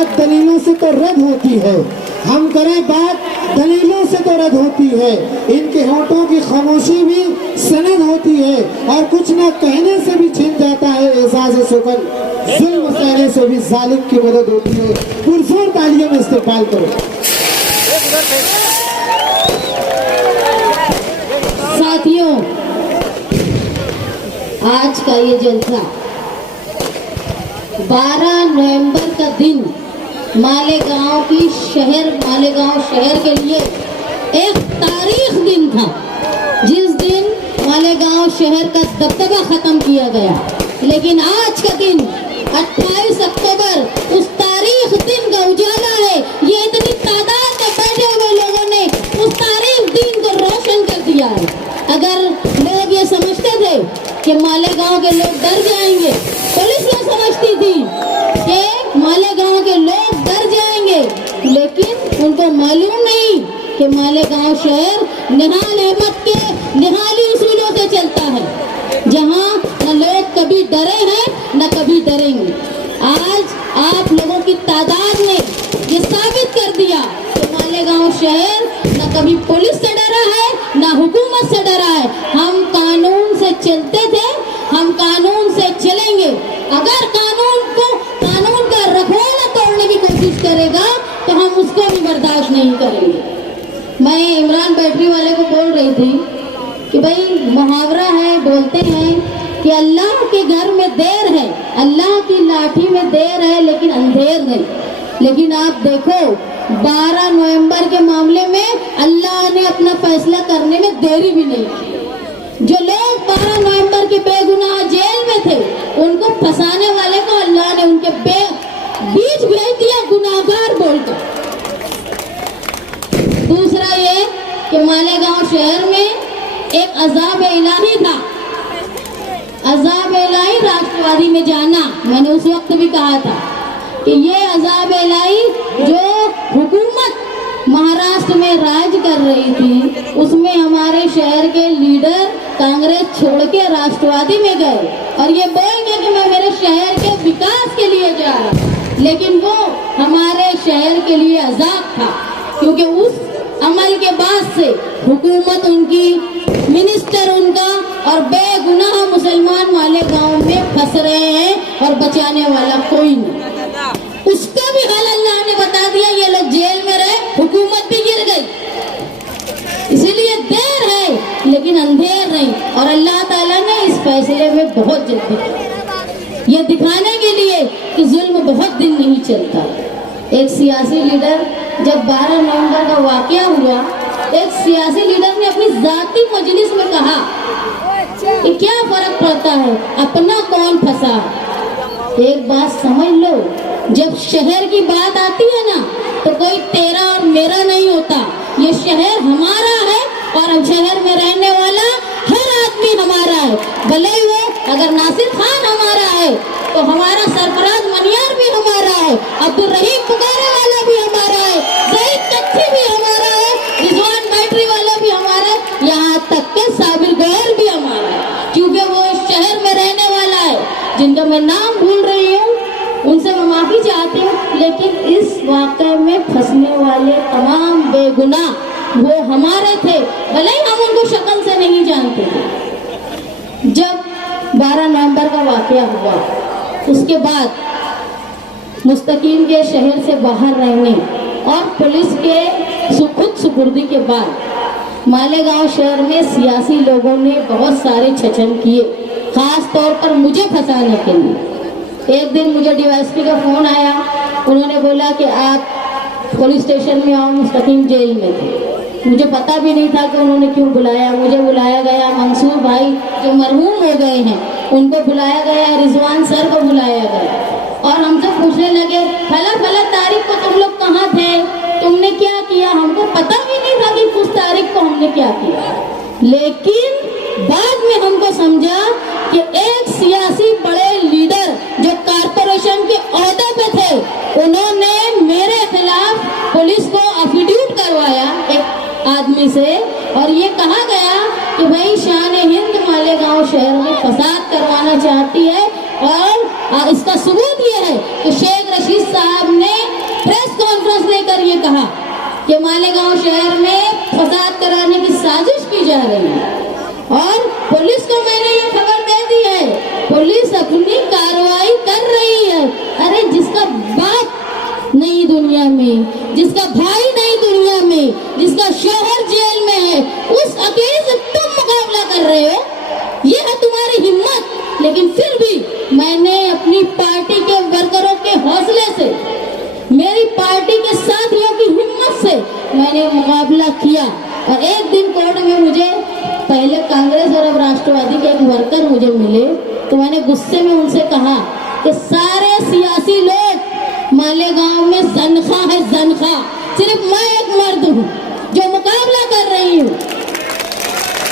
बात दलीलों से तो रद्द होती है, हम करें बात दलीलों से तो रद्द होती है। इनके होठों की खामोशी भी सनद होती है, और कुछ न कहने से भी छिन जाता है एजाज़ सुकन, जुल्म सहने से भी जालिम की मदद होती है। पुरजोर तालियों में इस्तेमाल करो। साथियों, आज का ये जलसा 12 नवंबर का दिन मालेगांव शहर के लिए एक तारीख दिन था, जिस दिन मालेगांव शहर का दबदबा खत्म किया गया। लेकिन आज का दिन 28 अक्टूबर उस तारीख दिन का उजाला है। ये इतनी तादाद में बैठे हुए लोगों ने उस तारीख दिन को रोशन कर दिया है। अगर लोग ये समझते थे कि मालेगांव के लोग डर जाएंगे, पुलिस ये समझती थी कि मालेगांव के लोग डर जाएंगे, लेकिन उनको मालूम नहीं कि मालेगांव शहर निहाल अहमद के निहाली उसूलों से चलता है, जहां न लोग कभी डरे हैं न कभी डरेंगे। आज आप लोगों की तादाद ने ये साबित कर दिया कि मालेगांव शहर न कभी पुलिस से डरा है न हुकूमत से डरा है। हम कानून से चलते थे, हम कानून से चलेंगे। अगर कानून का रखवाला तोड़ने की कोशिश करेगा तो हम उसको भी बर्दाश्त नहीं करेंगे। मैं इमरान बैटरी वाले को बोल रही थी कि भाई मुहावरा है, बोलते हैं कि अल्लाह के घर में देर है, अल्लाह की लाठी में देर है लेकिन अंधेर नहीं। लेकिन आप देखो 12 नवंबर के मामले में अल्लाह ने अपना फैसला करने में देरी भी नहीं की। जो लोग 12 नवंबर के बेगुनाह जेल में थे, उनको फंसाने वाले को अल्लाह ने उनके बीच भेज दिया गुनाहगार बोलकर। दूसरा ये कि मालेगांव शहर में एक अजाब इलाही था। अजाब इलाही राष्ट्रवादी में जाना, मैंने उस वक्त भी कहा था कि ये अजाब इलाही जो हुकूमत महाराष्ट्र में राज कर रही थी, उसमें हमारे शहर के लीडर कांग्रेस छोड़ के राष्ट्रवादी में गए और ये बोल गए कि मैं मेरे शहर के विकास के लिए जा रहा हूं। लेकिन वो हमारे शहर के लिए अजाब था, क्योंकि उस अमल के बाद से हुकूमत उनकी, मिनिस्टर उनका और बेगुनाह मुसलमान मालेगांव में फंस रहे हैं और बचाने वाला कोई नहीं। उसका भी हाल अल्लाह ने बता दिया। ये लोग जेल में रहे, हुकूमत भी गिर गई। इसीलिए देर है लेकिन अंधेर नहीं, और अल्लाह ताला ने इस फैसले में बहुत जल्दी किया, ये दिखाने के लिए कि जुल्म बहुत दिन नहीं चलता। एक सियासी लीडर, जब 12 नवंबर का वाकया हुआ, एक सियासी लीडर ने अपनी जाती मजलिस में कहा कि क्या फर्क पड़ता है, अपना कौन फंसा। एक बात समझ लो, जब शहर की बात आती है ना, तो कोई तेरा और मेरा नहीं होता। ये शहर हमारा है और शहर में रहने वाला हर आदमी हमारा है। भले ही वो अगर नासिर खान हमारा है तो हमारा सरफराज मनियार भी हमारा है, अब्दुल रहीम पुकारे वाला भी हमारा है, सईद कच्ची भी हमारा है, रिजवान बैटरी वाला भी हमारा है, यहाँ तक के साबिर गौहर भी हमारा है, क्योंकि वो इस शहर में रहने वाला है। जिनका मैं नाम भूल रही हूँ उनसे मैं माफी चाहती हूँ, लेकिन इस वाक़े में फंसने वाले तमाम बेगुनाह वो हमारे थे, भले ही हम उनको शक्ल से नहीं जानते थे। जब 12 नवंबर का वाकया हुआ, उसके बाद मुस्तकीम के शहर से बाहर रहने और पुलिस के खुद सुपुर्दी के बाद मालेगांव शहर में सियासी लोगों ने बहुत सारे छचन किए, खास तौर पर मुझे फंसाने के लिए। एक दिन मुझे डीवाईएसपी का फोन आया, उन्होंने बोला कि आप पुलिस स्टेशन में आओ, मुस्तकीम जेल में थे। मुझे पता भी नहीं था कि उन्होंने क्यों बुलाया। मुझे बुलाया गया, मंसूर भाई जो मरहूम हो गए हैं उनको बुलाया गया, रिजवान सर को बुलाया गया और हमसे पूछने लगे फला तारीख को तुम लोग कहाँ थे, तुमने क्या किया। हमको पता भी नहीं था कि उस तारीख को हमने क्या किया, लेकिन बाद में हमको समझा कि एक सियासी बड़े लीडर जो कारपोरेशन के ओहदे पे थे, उन्होंने मेरे खिलाफ पुलिस को एफिडेविट करवाया एक आदमी से, और ये कहा गया कि भाई शान हिंद मालेगांव शहर में फसाद करवाना चाहती है। और इसका सबूत ये है कि शेख रशीद साहब ने प्रेस कॉन्फ्रेंस लेकर ये कहा कि मालेगांव शहर में फसाद कराने की साजिश की जा रही है, और पुलिस को मैंने ये खबर दे दी है, पुलिस अपनी कार्रवाई कर रही है। अरे जिसका बाप नहीं दुनिया में, जिसका भाई नहीं दुनिया में, जिसका शोहर जेल में है, उस अकेले से तुम मुकाबला कर रहे हो, ये है तुम्हारी हिम्मत। लेकिन फिर भी मैंने अपनी पार्टी के वर्करों के हौसले से, मेरी पार्टी के साथियों की हिम्मत से मैंने मुकाबला किया। और एक दिन कोर्ट में मुझे पहले कांग्रेस और अब राष्ट्रवादी के एक वर्कर मुझे मिले, तो मैंने गुस्से में उनसे कहा कि सारे सियासी लोग मालेगांव में ज़नख़ा है, ज़नख़ा, सिर्फ मैं एक मर्द हूँ जो मुकाबला कर रही हूँ।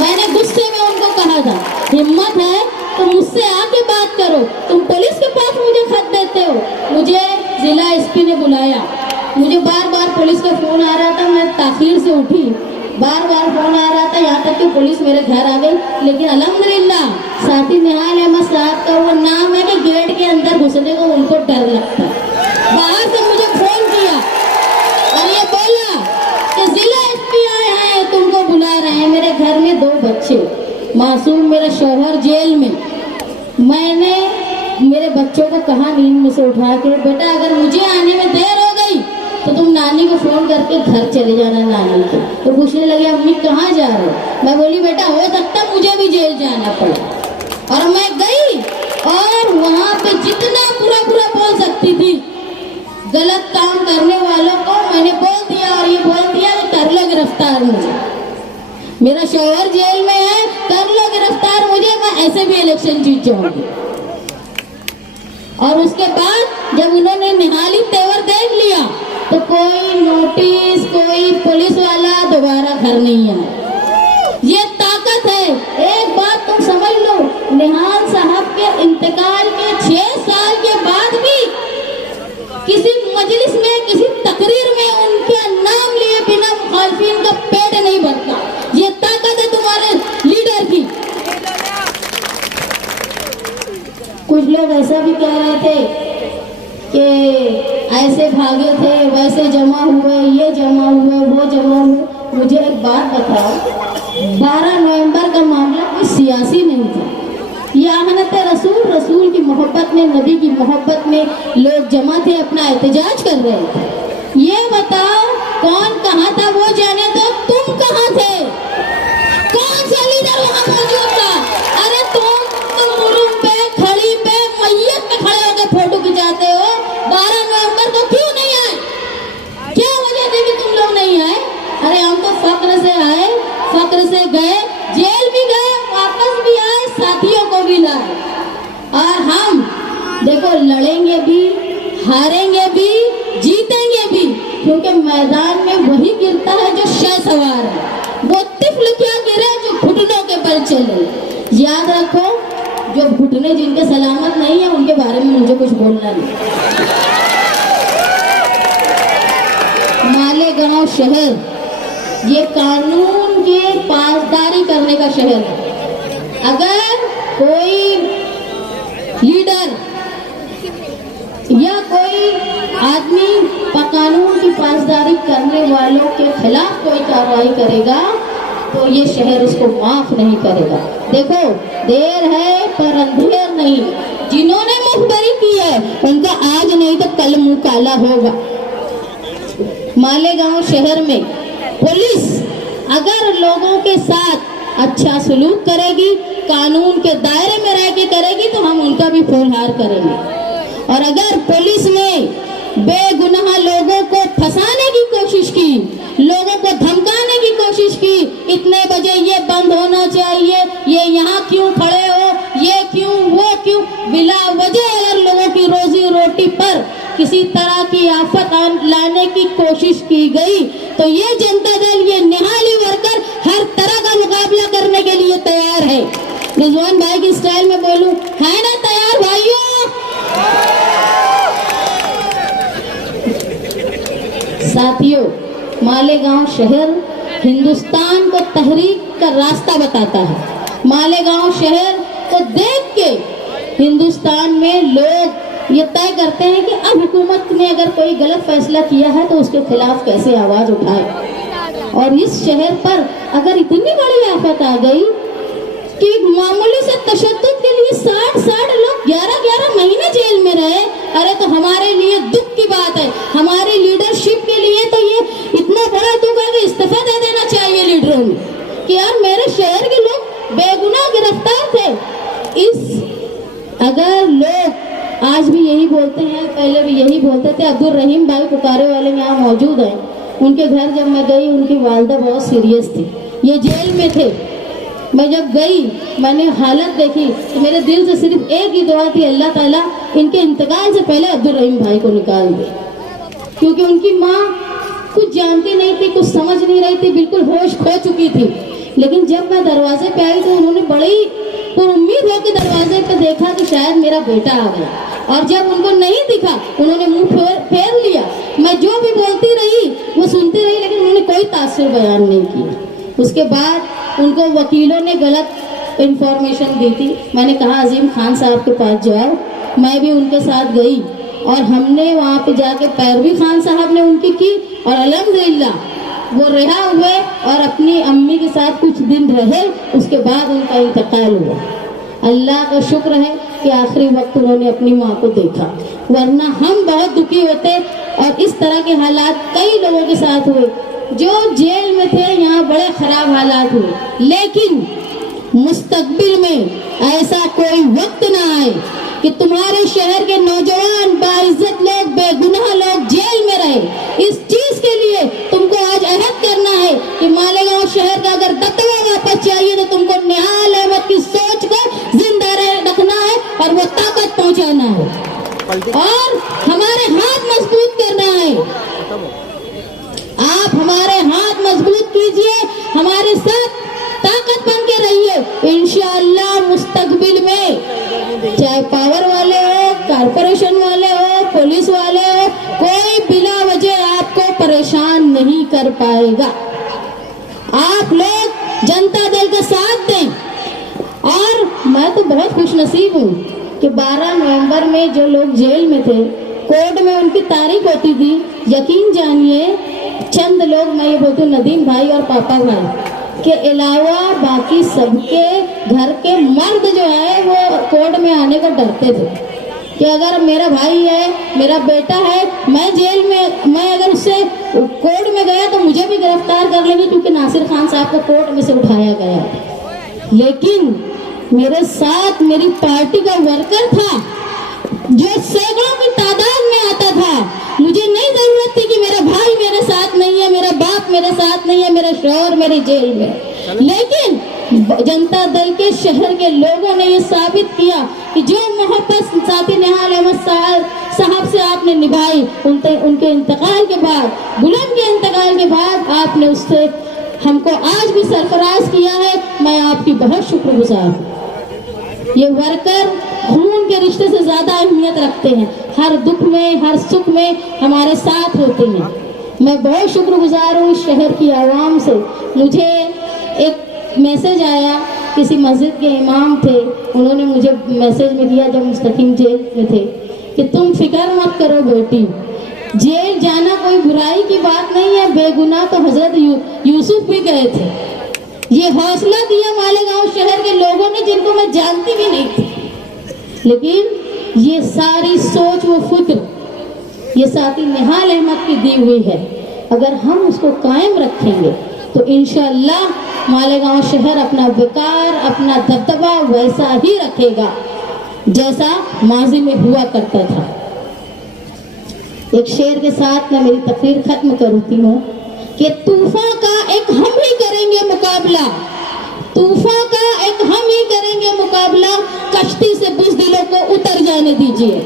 मैंने गुस्से में उनको कहा था, हिम्मत है तो मुझसे आके बात करो, तुम पुलिस के पास मुझे खत देते हो। मुझे जिला एसपी ने बुलाया, मुझे बार बार पुलिस का फोन आ रहा था, मैं ताखीर से उठी, बार बार फोन आ रहा था, यहाँ तक कि पुलिस मेरे घर आ गई। लेकिन अल्हम्दुलिल्लाह साथी निहाल अहमद साहब का वो नाम है कि गेट के अंदर घुसने को उनको डर लगता है। बाहर से मुझे फोन किया और ये बोला कि जिला एसपी आए हैं, तुमको बुला रहे हैं। मेरे घर में 2 बच्चे, मासूम मेरा शौहर जेल में। मैंने मेरे बच्चों को कहा नींद में से उठा के, बेटा अगर मुझे आने में देर हो गई तो तुम नानी को फोन करके घर चले जाना नानी के। तो पूछने लगे अम्मी कहाँ जा रहे हो? मैं बोली बेटा हो सकता मुझे भी जेल जाना पड़ा। और मैं गई और वहाँ पे जितना बुरा बुरा बोल सकती थी गलत काम करने वालों को मैंने बोल दिया, और ये बोल दिया कि कर लो गिरफ्तार मुझे, मेरा शौहर जेल में है, कर लो गिरफ्तार मुझे, मैं ऐसे भी इलेक्शन जीत जाऊंगी। और उसके बाद जब उन्होंने निहाली तेवर देख लिया तो कोई नोटिस, कोई पुलिस वाला दोबारा घर नहीं आया। ये ताकत है। एक बात तुम समझ लो, निहाल साहब के इंतकाल के 6 साल के बाद भी किसी मजलिस में, किसी तकरीर में उनके नाम लिए बिना मुखालफिन का पेट नहीं भरता। ये ताकत है तुम्हारे लीडर की। कुछ लोग ऐसा भी कह रहे थे कि ऐसे भागे थे, वैसे जमा हुए, ये जमा हुए, वो जमा हुए। मुझे एक बात बताओ, 12 नवंबर का मामला कोई सियासी नहीं था, ये आहनत रसूल, रसूल की मोहब्बत में, नबी की मोहब्बत में लोग जमा थे, अपना एहतजाज कर रहे थे। ये बताओ कौन कहाँ था वो जाने दो, तुम कहाँ थे? कौन सा लीडर वहाँ मौजूद था? अरे तुम तो मुरुम पे, खड़ी पे, मैयत पे खड़े होकर फोटो खिंचाते हो। 12 नवंबर को क्यों नहीं आए? क्या वजह थी कि तुम लोग नहीं आए? अरे हम तो फक्र से आए, फक्र से गए, जेल भी गए, वापस भी आए, साथियों को भी लाए। और हम देखो लड़ेंगे भी, हारेंगे भी, जीतेंगे भी, क्योंकि मैदान में वही गिरता है जो शह सवार है। वो तिफल क्या गिरे जो घुटनों के बल चले। याद रखो, जो घुटने जिनके सलामत नहीं है उनके बारे में मुझे कुछ बोलना नहीं। मालेगांव शहर ये कानून की पासदारी करने का शहर है। अगर कोई लीडर या कोई आदमी कानून की पासदारी करने वालों के खिलाफ कोई कार्रवाई करेगा तो ये शहर उसको माफ नहीं करेगा। देखो देर है पर अंधेर नहीं। जिन्होंने मुखबरी की है उनका आज नहीं तो कल मुंह काला होगा। मालेगांव शहर में पुलिस अगर लोगों के साथ अच्छा सलूक करेगी, कानून के दायरे में रह के करेगी तो हम उनका भी फूलहार करेंगे। और अगर पुलिस ने बेगुनाह लोगों को फंसाने की कोशिश की, लोगों को धमकाने की कोशिश की, इतने बजे ये बंद होना चाहिए, ये यहाँ क्यों खड़े हो, ये क्यों, वो क्यों, बिला वजह अगर लोगों की रोजी रोटी पर किसी तरह की आफत लाने की कोशिश की गई तो ये जनता दल, ये निहाली वर्कर हर तरह का मुकाबला करने के लिए तैयार है। रिजवान भाई की स्टाइल में बोलूं, है ना तैयार भाइयों? साथियों, मालेगांव शहर हिंदुस्तान को तहरीक का रास्ता बताता है। मालेगांव शहर को देख के हिंदुस्तान में लोग یہ طے کرتے ہیں کہ اب حکومت نے اگر کوئی غلط فیصلہ کیا ہے تو اس کے خلاف کیسے آواز اٹھائے۔ اور اس شہر پر اگر اتنی بڑی آفت آ گئی کہ معمولی سے تشدد کے لیے 60 لوگ 11 مہینے جیل میں رہے، ارے تو ہمارے لیے دکھ کی بات ہے، ہماری لیڈرشپ کے لیے تو یہ اتنا بڑا دکھ ہے کہ استعفیٰ دے دینا چاہیے لیڈروں میں کہ یار میرے شہر کے لوگ بے گناہ گرفتار تھے۔ اگر لوگ آج بھی یہی بولتے ہیں، پہلے بھی یہی بولتے تھے، عبدالرحیم بھائی پکارے والے یہاں موجود ہیں، ان کے گھر جب میں گئی ان کی والدہ بہت سیریس تھی، یہ جیل میں تھے۔ میں جب گئی میں نے حالت دیکھی تو میرے دل سے صرف ایک ہی دعا تھی، اللہ تعالیٰ ان کے انتقال سے پہلے عبدالرحیم بھائی کو نکال دے، کیونکہ ان کی ماں کچھ جانتی نہیں تھی، کچھ سمجھ نہیں رہی تھی، بالکل ہوش کھو چکی تھی۔ لیکن جب میں دروازے پہ آئی تو انہوں نے بڑی پر امید ہو کے دروازے پہ دیکھا کہ شاید میرا بیٹا آ گیا، اور جب ان کو نہیں دکھا انہوں نے منہ پھیر لیا۔ میں جو بھی بولتی رہی وہ سنتی رہی، لیکن انہوں نے کوئی تاثر بیان نہیں کیا۔ اس کے بعد ان کو وکیلوں نے غلط انفارمیشن دی تھی، میں نے کہا عظیم خان صاحب کے پاس جاؤ، میں بھی ان کے ساتھ گئی اور ہم نے وہاں پہ جا کے پیروی خان صاحب نے ان کی اور الحمدللہ وہ رہا ہوئے اور اپنی امی کے ساتھ کچھ دن رہے، اس کے بعد ان کا انتقال ہوا۔ اللہ کا شکر ہے کہ آخری وقت انہوں نے اپنی ماں کو دیکھا، ورنہ ہم بہت دکھی ہوتے۔ اور اس طرح کے حالات کئی لوگوں کے ساتھ ہوئے جو جیل میں تھے، یہاں بڑے خراب حالات ہوئے، لیکن مستقبل میں ایسا کوئی وقت نہ آئے کہ تمہارے شہر کے نوجوان باعزت لوگ، بے گناہ لوگ جیل میں رہے۔ اس چیز کے لیے تم کو آج عہد کرنا ہے کہ مالیگاؤں شہر کا اگر دبدبہ واپس چاہیے تو تم کو نہال احمد کی سوچ کو زندہ رکھنا ہے اور وہ طاقت پہنچانا ہے اور ہمارے ہاتھ مضبوط کرنا ہے۔ آپ ہمارے ہاتھ مضبوط کیجئے، ہمارے ساتھ طاقت بن کے رہیے۔ انشاءاللہ مستقبل میں چاہے پاور والے ہو، کارپوریشن والے ہو، پولیس والے ہو، کوئی بلا وجہ آپ کو پریشان نہیں کر پائے گا۔ آپ لوگ جنتا دل کا ساتھ دیں۔ اور میں تو بہت خوش نصیب ہوں کہ 12 نومبر میں جو لوگ جیل میں تھے، کورٹ میں ان کی تاریخ ہوتی تھی، یقین جانیے چند لوگ، میں یہ بولتی ہوں ندیم بھائی اور پاپا بھائی کے علاوہ باقی سب کے گھر کے مرد جو ہے وہ کورٹ میں آنے کو ڈرتے تھے کہ اگر میرا بھائی ہے، میرا بیٹا ہے، میں جیل میں اگر اس سے کورٹ میں گیا تو مجھے بھی گرفتار کر لیں گے، کیونکہ ناصر خان صاحب کو کورٹ میں سے اٹھایا گیا۔ لیکن میرے ساتھ میری پارٹی کا ورکر تھا جو سینکڑوں کی تعداد میں آتا تھا، مجھے نہیں ضرورت تھی کہ میرا بھائی میرے ساتھ نہیں ہے، میرا باپ میرے ساتھ نہیں ہے، میرا شوہر میری جیل میں، لیکن جنتا دل کے شہر کے لوگوں نے یہ ثابت کیا کہ جو محبت ساتھی نہال احمد صاحب سے آپ نے نبھائی، ان کے انتقال کے بعد، بلند کے انتقال کے بعد آپ نے اس سے ہم کو آج بھی سرفراز کیا ہے۔ میں آپ کی بہت شکر گزار ہوں۔ یہ ورکر خون کے رشتے سے زیادہ اہمیت رکھتے ہیں، ہر دکھ میں ہر سکھ میں ہمارے ساتھ ہوتے ہیں۔ میں بہت شکر گزار ہوں اس شہر کی عوام سے۔ مجھے ایک میسج آیا، کسی مسجد کے امام تھے، انہوں نے مجھے میسج میں دیا جب مستقیم جیل میں تھے کہ تم فکر مت کرو بیٹی، جیل جانا کوئی برائی کی بات نہیں ہے، بے گناہ تو حضرت یوسف بھی گئے تھے۔ یہ حوصلہ دیا مالیگاؤں شہر کے لوگوں نے جن کو میں جانتی بھی نہیں تھی، لیکن یہ ساری سوچ و فکر یہ ساتھی نہال احمد کی دی ہوئی ہے، اگر ہم اس کو قائم رکھیں گے تو انشاءاللہ مالیگاؤں شہر اپنا وقار، اپنا دبدبہ ویسا ہی رکھے گا جیسا ماضی میں ہوا کرتا تھا۔ ایک شعر کے ساتھ میں میری تقریر ختم کرتی ہوں کہ طوفان کا ایک ہم ہی کریں گے مقابلہ، طوفان کا ایک ہم ہی کریں گے مقابلہ، کشتی سے بزدلوں کو اتر جانے دیجیے۔